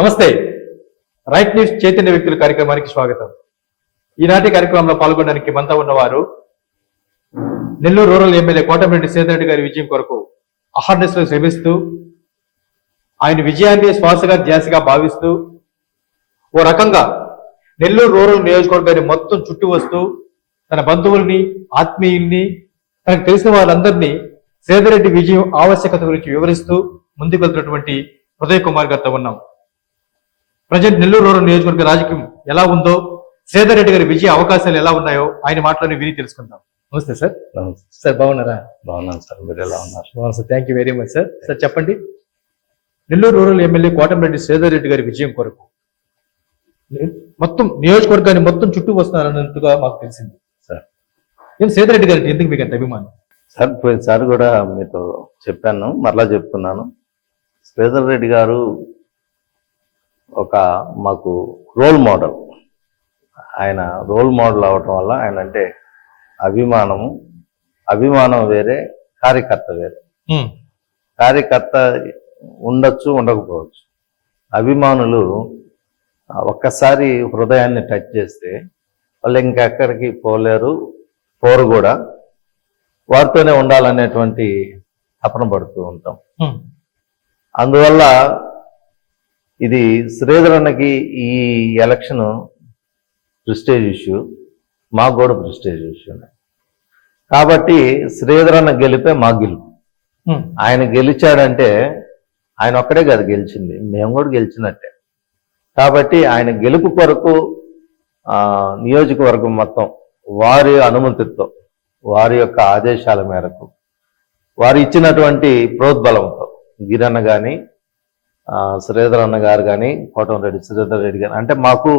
నమస్తే. Right news Chaitanya వ్యక్తుల కార్యక్రమానికి స్వాగతం. ఈనాటి కార్యక్రమంలో పాల్గొనడానికి మనతో ఉన్నవారు నెల్లూరు రూరల్ ఎమ్మెల్యే కోటమిరెడ్డి సేదరెడ్డి గారి విజయం కొరకు అహర్నిశలు శ్రమిస్తూ ఆయన విజయాన్ని శ్వాసగా ధ్యాసగా భావిస్తూ ఓ రకంగా నెల్లూరు రూరల్ నియోజకవర్గాన్ని మొత్తం చుట్టూ వస్తూ తన బంధువుల్ని ఆత్మీయుల్ని తనకు తెలిసిన వాళ్ళందరినీ సేదరెడ్డి విజయం ఆవశ్యకత గురించి వివరిస్తూ ముందుకు వెళ్తున్నటువంటి హృదయ కుమార్ గారితో ఉన్నాం. ప్రజెంట్ నెల్లూరు రూరల్ నియోజకవర్గ రాజకీయం ఎలా ఉందో శ్రీధర్ రెడ్డి గారి విజయ అవకాశాలు ఎలా ఉన్నాయో ఆయన మాటలోనే విని తెలుసుకుందాం. నమస్తే సార్. నమస్తే. సార్ బాగున్నారా? బాగున్నాను సార్. మీరు ఎలా ఉన్నారు? బాగున్నా sir. Thank you very much sir sir చెప్పండి. నెల్లూరు రూరల్ ఎమ్మెల్యే కోటమిరెడ్డి శ్రీధర్ రెడ్డి గారి విజయం కొరకు మొత్తం నియోజకవర్గాన్ని మొత్తం చుట్టూ వస్తున్నారన్నట్టుగా మాకు తెలిసింది. సార్. నేను శ్రీధర్ రెడ్డి గారికి ఎందుకు మీకు అంత అభిమానం? సార్ పోయినసారి కూడా మీతో చెప్పాను మరలా చెప్తున్నాను. శ్రీధర్ రెడ్డి గారు ఒక మాకు రోల్ మోడల్ ఆయన రోల్ మోడల్ అవటం వల్ల ఆయన అంటే అభిమానము. అభిమానం వేరే కార్యకర్త వేరే. కార్యకర్త ఉండొచ్చు ఉండకపోవచ్చు. అభిమానులు ఒక్కసారి హృదయాన్ని టచ్ చేస్తే వాళ్ళు ఇంకెక్కడికి పోలేరు పోరు కూడా. వారితోనే ఉండాలనేటువంటి తపన పడుతూ ఉంటాం. అందువల్ల ఇది శ్రీధర్ అన్నకి ఈ ఎలక్షన్ ప్రిస్టేజ్ ఇష్యూ మాకు కూడా ప్రిస్టేజ్ ఇష్యూ కాబట్టి శ్రీధర్ అన్న గెలిపే మా గెలుపు. ఆయన గెలిచాడంటే ఆయన ఒక్కడే కాదు గెలిచింది మేము కూడా గెలిచినట్టే. కాబట్టి ఆయన గెలుపు కొరకు నియోజకవర్గం మొత్తం వారి అనుమతితో వారి యొక్క ఆదేశాల మేరకు వారు ఇచ్చినటువంటి ప్రోద్బలంతో గిరన్న కానీ శ్రీధర్ అన్న గారు కానీ కోటంరెడ్డి శ్రీధర్ రెడ్డి గారు అంటే మాకు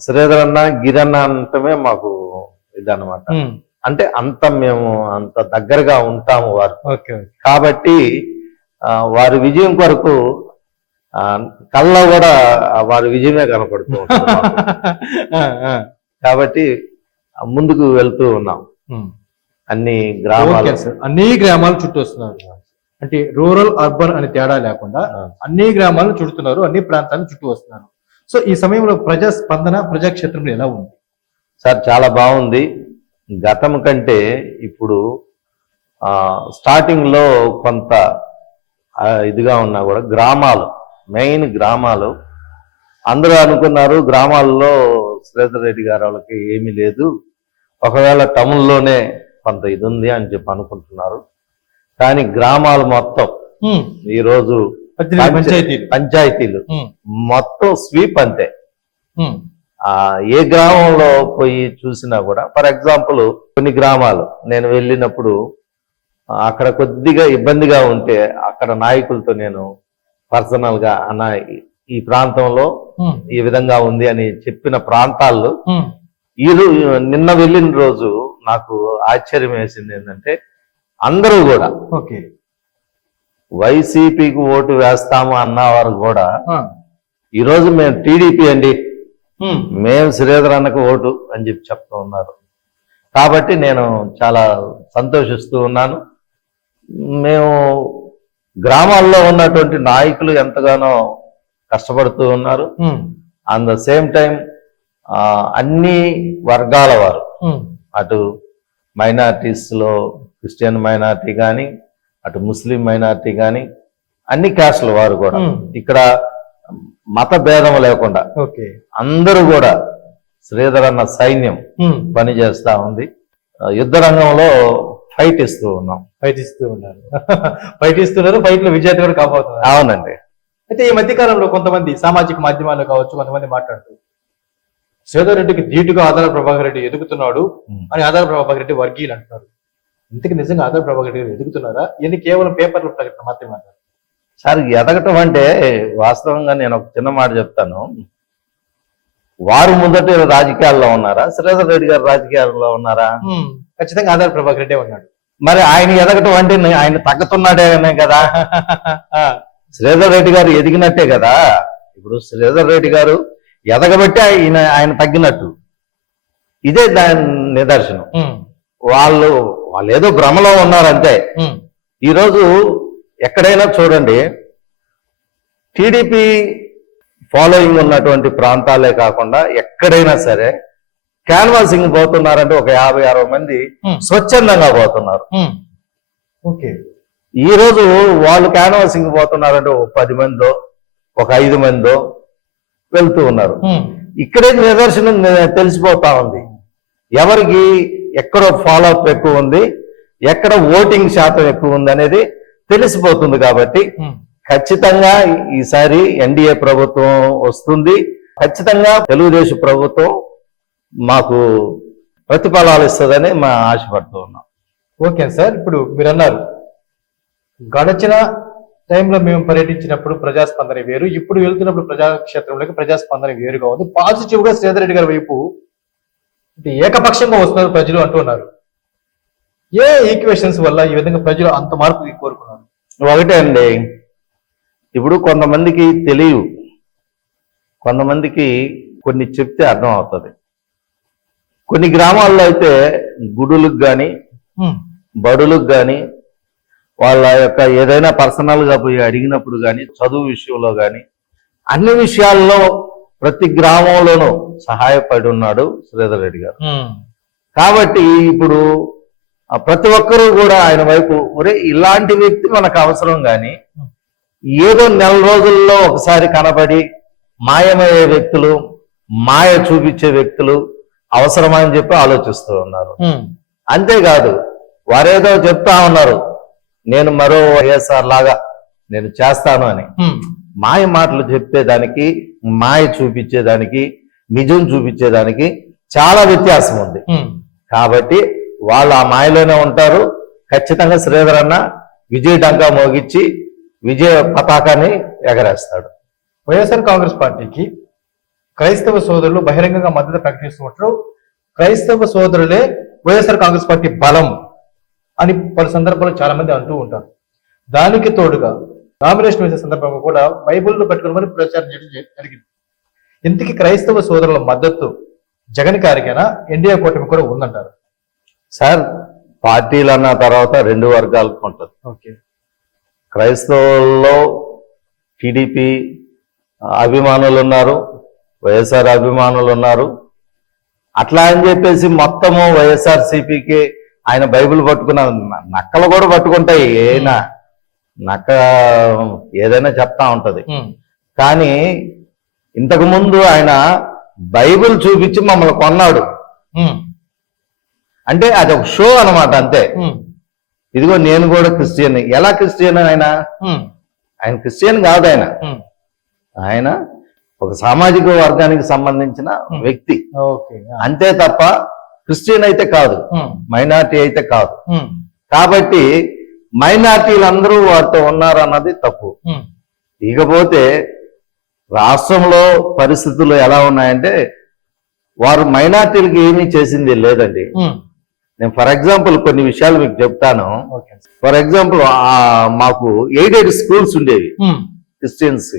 శ్రీధర్ అన్న గిరన్న అంటమే మాకు ఇదన్నమాట. అంటే అంత మేము అంత దగ్గరగా ఉంటాము వారు. కాబట్టి వారి విజయం కొరకు కళ్ళ కూడా వారి విజయమే కనపడుతూ. కాబట్టి ముందుకు వెళ్తూ ఉన్నాం. అన్ని గ్రామాలు. అన్ని గ్రామాలు చుట్టూ వస్తున్నారు. అంటే రూరల్ అర్బన్ అని తేడా లేకుండా అన్ని గ్రామాలను చుడుతున్నారు అన్ని ప్రాంతాలను చుట్టూ వస్తున్నారు. సో ఈ సమయంలో ప్రజా స్పందన ప్రజాక్షేత్రంలో ఎలా ఉంది? సార్ చాలా బాగుంది. గతం కంటే ఇప్పుడు ఆ, స్టార్టింగ్లో కొంత ఇదిగా ఉన్నా కూడా గ్రామాలు మెయిన్ గ్రామాలు. అందరూ అనుకున్నారు గ్రామాల్లో శ్రీధర్ రెడ్డి గారు వాళ్ళకి ఏమీ లేదు. ఒకవేళ టౌన్లోనే కొంత ఇది ఉంది అని చెప్పి అనుకుంటున్నారు. కానీ గ్రామాలు మొత్తం ఈ రోజు పంచాయతీలు. మొత్తం స్వీప్ అంతే. ఏ గ్రామంలో పోయి చూసినా కూడా ఫర్ ఎగ్జాంపుల్ కొన్ని గ్రామాలు నేను వెళ్ళినప్పుడు అక్కడ కొద్దిగా ఇబ్బందిగా ఉంటే అక్కడ నాయకులతో నేను పర్సనల్గా అన్న ఈ- ప్రాంతంలో ఈ విధంగా ఉంది అని చెప్పిన ప్రాంతాల్లో ఈ నిన్న వెళ్ళిన రోజు నాకు ఆశ్చర్యం వేసింది ఏంటంటే అందరూ కూడా. ఓకే. వైసీపీకి ఓటు వేస్తాము అన్నవారు కూడా ఆ, ఈ రోజు మేము టీడీపీ అండి. మేము శ్రీధర్ అన్నకు ఓటు అని చెప్పి చెప్తూ ఉన్నారు. కాబట్టి నేను చాలా సంతోషిస్తూ ఉన్నాను. మేము గ్రామాల్లో ఉన్నటువంటి నాయకులు ఎంతగానో కష్టపడుతూ ఉన్నారు. అన్ ద సేమ్ టైం అన్ని వర్గాల వారు అటు మైనార్టీస్లో క్రిస్టియన్ మైనార్టీ కానీ అటు ముస్లిం మైనార్టీ కానీ అన్ని క్యాస్ట్ల వారు కూడా. ఇక్కడ మత భేదం లేకుండా ఓకే. అందరూ కూడా శ్రీధర్ అన్న సైన్యం ఉమ్, పని చేస్తా ఉంది యుద్ధ రంగంలో ఫైట్ ఇస్తూ ఉన్నాం. ఫైట్ ఇస్తూ ఉన్నారు. ఫైట్ ఇస్తున్నారు ఫైట్లో విజేత కూడా కాబోతున్నారు అవునండి. అయితే ఈ మధ్య కాలంలో కొంతమంది సామాజిక మాధ్యమాల్లో కావచ్చు కొంతమంది మాట్లాడుతూ శ్రీధర్ రెడ్డికి ధీటుగా ఆధార ప్రభాకర్ రెడ్డి ఎదుగుతున్నాడు. అని ఆధార ప్రభాకర్ రెడ్డి వర్గీయులు అంటున్నారు. ఇంతకు నిజంగా ఆధార ప్రభాకర్ రెడ్డి ఎదుగుతున్నారా? ఇవన్నీ కేవలం పేపర్లు ప్రకటన మాత్రమే అంటారు. సార్ ఎదగటం అంటే వాస్తవంగా నేను ఒక చిన్న మాట చెప్తాను. వారు ముందట రాజకీయాల్లో ఉన్నారా? శ్రీధర్ రెడ్డి గారు రాజకీయాల్లో ఉన్నారా? ఖచ్చితంగా ఆధార ప్రభాకర్ రెడ్డి ఉన్నాడు. మరి ఆయన ఎదగటం అంటే ఆయన తగ్గుతున్నాడే కదా. శ్రీధర్ రెడ్డి గారు ఎదిగినట్టే కదా. ఇప్పుడు శ్రీధర్ రెడ్డి గారు ఎదగబట్టి ఆయన ఆయన తగ్గినట్టు. ఇదే దాని నిదర్శనం. వాళ్ళు వాళ్ళు ఏదో భ్రమలో ఉన్నారంతే. ఈరోజు ఎక్కడైనా చూడండి టీడీపీ ఫాలోయింగ్ ఉన్నటువంటి ప్రాంతాలే కాకుండా ఎక్కడైనా సరే క్యాన్వాసింగ్ పోతున్నారంటే ఒక యాభై అరవై మంది. స్వచ్ఛందంగా పోతున్నారు. ఓకే. ఈ రోజు వాళ్ళు క్యాన్వాసింగ్ పోతున్నారంటే ఒక పది మందో ఒక ఐదు మందో వెళ్తూ ఉన్నారు. ఇక్కడే నిదర్శనం తెలిసిపోతా ఉంది. ఎవరికి ఎక్కడ ఫాలో అప్ ఎక్కువ ఉంది ఎక్కడ ఓటింగ్ శాతం ఎక్కువ ఉంది అనేది తెలిసిపోతుంది కాబట్టి ఖచ్చితంగా ఈసారి ఎన్డీఏ ప్రభుత్వం వస్తుంది. ఖచ్చితంగా తెలుగుదేశం ప్రభుత్వం మాకు ప్రతిఫలాలు ఇస్తుందని మా ఆశపడుతూ ఉన్నాం. ఓకే సార్ ఇప్పుడు మీరు అన్నారు గడచిన టైంలో మేము పర్యటించినప్పుడు ప్రజాస్పందన వేరు. ఇప్పుడు వెళ్తున్నప్పుడు ప్రజాక్షేత్రంలోకి ప్రజాస్పందన వేరుగా ఉంది. పాజిటివ్గా శ్రీధర్ రెడ్డి గారి వైపు ఏకపక్షంగా వస్తున్నారు ప్రజలు అంటున్నారు ఏ ఈక్వేషన్స్ వల్ల ఈ విధంగా ప్రజలు అంత మార్పు కోరుకున్నారు? ఒకటే అండి. ఇప్పుడు కొంతమందికి తెలియవు కొంతమందికి కొన్ని చెప్తే అర్థం అవుతుంది. కొన్ని గ్రామాల్లో అయితే గుడులకు కానీ బడులకు కానీ వాళ్ళ యొక్క ఏదైనా పర్సనల్గా పోయి అడిగినప్పుడు కానీ చదువు విషయంలో కానీ అన్ని విషయాల్లో ప్రతి గ్రామంలోనూ సహాయపడి ఉన్నాడు శ్రీధర్ రెడ్డి గారు. కాబట్టి ఇప్పుడు ప్రతి ఒక్కరూ కూడా ఆయన వైపు ఒరే ఇలాంటి వ్యక్తి మనకు అవసరం కానీ ఏదో నెల రోజుల్లో ఒకసారి కనబడి మాయమయ్యే వ్యక్తులు మాయ చూపించే వ్యక్తులు అవసరమా అని చెప్పి ఆలోచిస్తూ ఉన్నారు. అంతేకాదు వారేదో చెప్తా ఉన్నారు నేను మరో వైఎస్ఆర్ లాగా నేను చేస్తాను అని. మాయ మాటలు చెప్పేదానికి మాయ చూపించేదానికి నిజం చూపించేదానికి చాలా వ్యత్యాసం ఉంది. కాబట్టి వాళ్ళు ఆ మాయలోనే ఉంటారు. ఖచ్చితంగా శ్రీధర్ అన్న విజయ డంకా మోగించి విజయ పతాకాన్ని ఎగరేస్తాడు. వైఎస్ఆర్ కాంగ్రెస్ పార్టీకి క్రైస్తవ సోదరులు బహిరంగంగా మద్దతు ప్రకటిస్తున్నట్లు క్రైస్తవ సోదరులే వైఎస్ఆర్ కాంగ్రెస్ పార్టీ బలం. అని పలు సందర్భాల్లో చాలా మంది అంటూ ఉంటారు. దానికి తోడుగా నామినేషన్ వేసే సందర్భంగా కూడా బైబిల్ పెట్టుకుని ప్రచారం చేయడం జరి- జరిగింది. ఇంతకీ క్రైస్తవ సోదరుల మద్దతు జగన్ గారికైనా ఎన్డీఏ కూటమి కూడా ఉందంటారు? సార్ పార్టీలు అన్న తర్వాత రెండు వర్గాలకు ఉంటుంది ఓకే. క్రైస్తవుల్లో టీడీపీ అభిమానులు ఉన్నారు వైఎస్ఆర్ అభిమానులు ఉన్నారు అట్లా అని చెప్పేసి మొత్తము వైఎస్ఆర్ సిపికి ఆయన బైబిల్ పట్టుకున్న నక్కలు కూడా పట్టుకుంటాయి. ఏనా నక్క ఏదైనా చెప్తా ఉంటది. కానీ ఇంతకు ముందు ఆయన బైబిల్ చూపించి మమ్మల్ని కొన్నాడు. అంటే అది ఒక షో అన్నమాట అంతే. ఇదిగో నేను కూడా క్రిస్టియన్ ఎలా క్రిస్టియన్ ఆయన? ఆయన క్రిస్టియన్ కాదు ఆయన. ఆయన ఒక సామాజిక వర్గానికి సంబంధించిన. వ్యక్తి. ఓకే. అంతే తప్ప క్రిస్టియన్ అయితే కాదు మైనార్టీ అయితే కాదు. కాబట్టి మైనార్టీలు అందరూ వారితో ఉన్నారు అన్నది తప్పు ఇకపోతే రాష్ట్రంలో పరిస్థితులు ఎలా ఉన్నాయంటే వారు మైనార్టీలకి ఏమీ చేసింది లేదండి. నేను ఫర్ ఎగ్జాంపుల్ కొన్ని విషయాలు మీకు చెప్తాను. ఫర్ ఎగ్జాంపుల్ మాకు ఎయిడెడ్ స్కూల్స్ ఉండేవి క్రిస్టియన్స్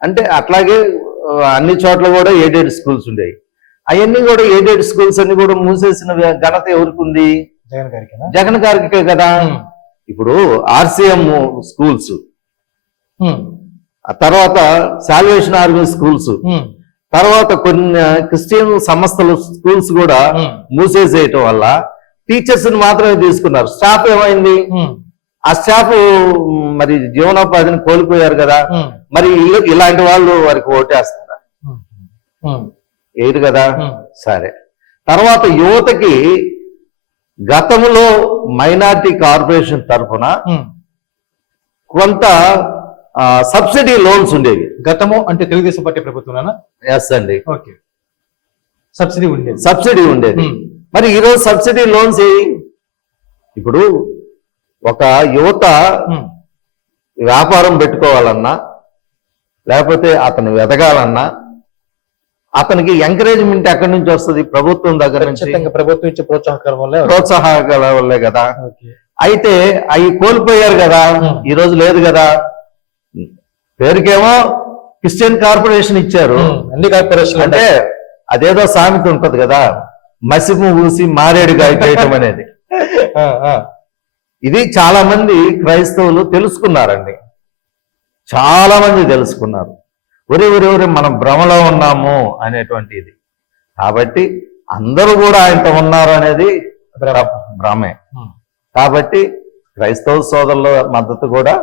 అంటే అట్లాగే అన్ని చోట్ల కూడా ఎయిడెడ్ స్కూల్స్ ఉండేవి. అవన్నీ కూడా ఎయిడెడ్ స్కూల్స్ అన్ని కూడా మూసేసిన ఘనత ఎవరికి ఉంది జగన్ గారికేనా జగన్ గారికి కదా. ఇప్పుడు ఆర్సిఎం స్కూల్స్ ఆ తర్వాత సాల్వేషన్ ఆర్మీ స్కూల్స్ తర్వాత కొన్ని క్రిస్టియన్ సంస్థలు స్కూల్స్ కూడా మూసేసేయటం వల్ల టీచర్స్ మాత్రమే తీసుకున్నారు. స్టాఫ్ ఏమైంది? ఆ స్టాఫ్ మరి జీవనోపాధిని కోల్పోయారు కదా. మరి ఇలాంటి వాళ్ళు వారికి ఓటేస్తున్నారు. ఏది కదా? సరే. తర్వాత యువతకి గతంలో మైనార్టీ కార్పొరేషన్ తరఫున కొంత సబ్సిడీ లోన్స్ ఉండేవి. గతము అంటే తెలుగుదేశం పార్టీ ప్రభుత్వం ఎస్ అండి. ఓకే. సబ్సిడీ ఉండేది. సబ్సిడీ ఉండేది. మరి ఈరోజు సబ్సిడీ లోన్స్ ఏవి? ఇప్పుడు ఒక యువత. వ్యాపారం పెట్టుకోవాలన్నా లేకపోతే అతను ఎదగాలన్నా అతనికి ఎంకరేజ్మెంట్ ఎక్కడి నుంచి వస్తుంది? ప్రభుత్వం దగ్గర నుంచి? ప్రభుత్వం ఇచ్చే ప్రోత్సాహకరం వల్ల ప్రోత్సాహకాల వల్లే కదా. అయితే అవి కోల్పోయారు కదా. ఈ రోజు లేదు కదా. పేరుకేమో క్రిస్టియన్ కార్పొరేషన్ ఇచ్చారు. అన్ని కార్పొరేషన్ అంటే అదేదో సామెత ఉంటది కదా. మసిము ఊసి మారేడుగాయ చేయటం అనేది. ఇది చాలా మంది క్రైస్తవులు తెలుసుకున్నారండి. చాలా మంది తెలుసుకున్నారు. ఒరే ఒరే ఒరే మనం భ్రమలో ఉన్నాము అనేటువంటి ఇది కాబట్టి అందరూ కూడా ఆయనతో ఉన్నారు అనేది భ్ర- భ్రమే. కాబట్టి క్రైస్తవ సోదరుల మద్దతు కూడా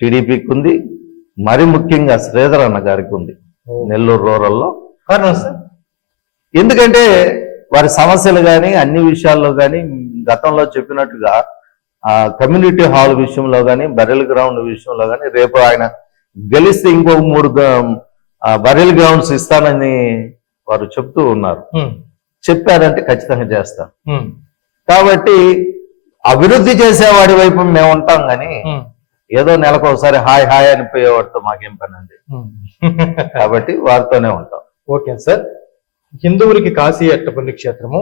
టీడీపీకి ఉంది మరి ముఖ్యంగా శ్రీధర్ అన్న గారికి ఉంది నెల్లూరు రూరల్లో. కారణం సార్? ఎందుకంటే వారి సమస్యలు కానీ అన్ని విషయాల్లో కానీ గతంలో చెప్పినట్టుగా ఆ కమ్యూనిటీ హాల్ విషయంలో కానీ బరెల్ గ్రౌండ్ విషయంలో కానీ రేపు ఆయన గెలిస్తే ఇంకో మూడు బరెల్ గ్రౌండ్స్ ఇస్తానని వారు చెప్తూ ఉన్నారు. చెప్పారంటే ఖచ్చితంగా చేస్తారు ఉమ్. కాబట్టి అభివృద్ధి చేసేవాడి వైపు మేము ఉంటాం కానీ. ఏదో నెలకు ఒకసారి హాయ్ హాయ్ అని పోయేవాడితో మాకేం పని అండి. కాబట్టి వారితోనే ఉంటాం ఓకే సార్ హిందువులకి కాశీ అట్ట పుణ్యక్షేత్రము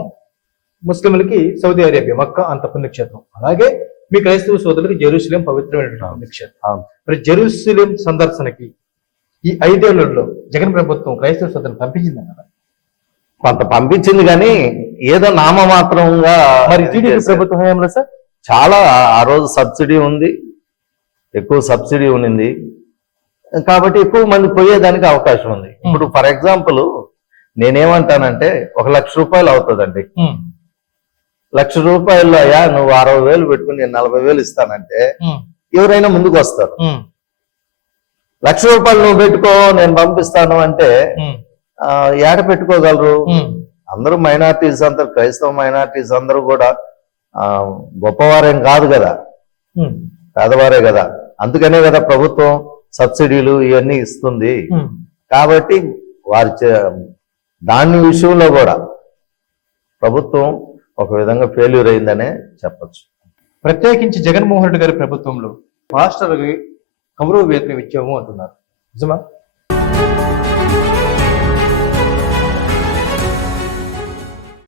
ముస్లింలకి సౌదీ అరేబియా మక్క అంత పుణ్యక్షేత్రం అలాగే మీ క్రైస్తవ సోదరులకి జెరూసలేం పవిత్రమైనటువంటి అవును. మరి జెరూసలేం సందర్శనకి ఈ ఐదేళ్ళలో జగన్ ప్రభుత్వం క్రైస్తవ సోదరులు పంపించింది కదా కొంత పంపించింది కానీ ఏదో నామమాత్రంగా మరి టీడీపీ. ప్రభుత్వం హయాంలో సార్? చాలా ఆ రోజు సబ్సిడీ ఉంది ఎక్కువ సబ్సిడీ ఉన్నింది. కాబట్టి ఎక్కువ మంది పోయేదానికి అవకాశం ఉంది. ఇప్పుడు ఫర్ ఎగ్జాంపుల్ నేనేమంటానంటే ఒక లక్ష రూపాయలు అవుతుందండి. లక్ష రూపాయలు అయ్యా నువ్వు అరవై వేలు పెట్టుకుని నేను నలభై వేలు ఇస్తానంటే. ఎవరైనా ముందుకు వస్తారు. లక్ష రూపాయలు నువ్వు పెట్టుకో నేను పంపిస్తాను అంటే ఏడ పెట్టుకోగలరు. అందరూ మైనార్టీస్ అందరు క్రైస్తవ మైనార్టీస్ అందరూ కూడా గొప్పవారేం కాదు కదా. పేదవారే కదా అందుకనే కదా ప్రభుత్వం సబ్సిడీలు ఇవన్నీ ఇస్తుంది. కాబట్టి వారి దాని విషయంలో కూడా ప్రభుత్వం ఒక విధంగా ఫెయిల్యూర్ అయిందనే చెప్పచ్చు. ప్రత్యేకించి జగన్మోహన్ రెడ్డి గారి ప్రభుత్వంలో మాస్టర్కి కౌరవ వేతనం ఇచ్చాము అంటున్నారు. నిజమా?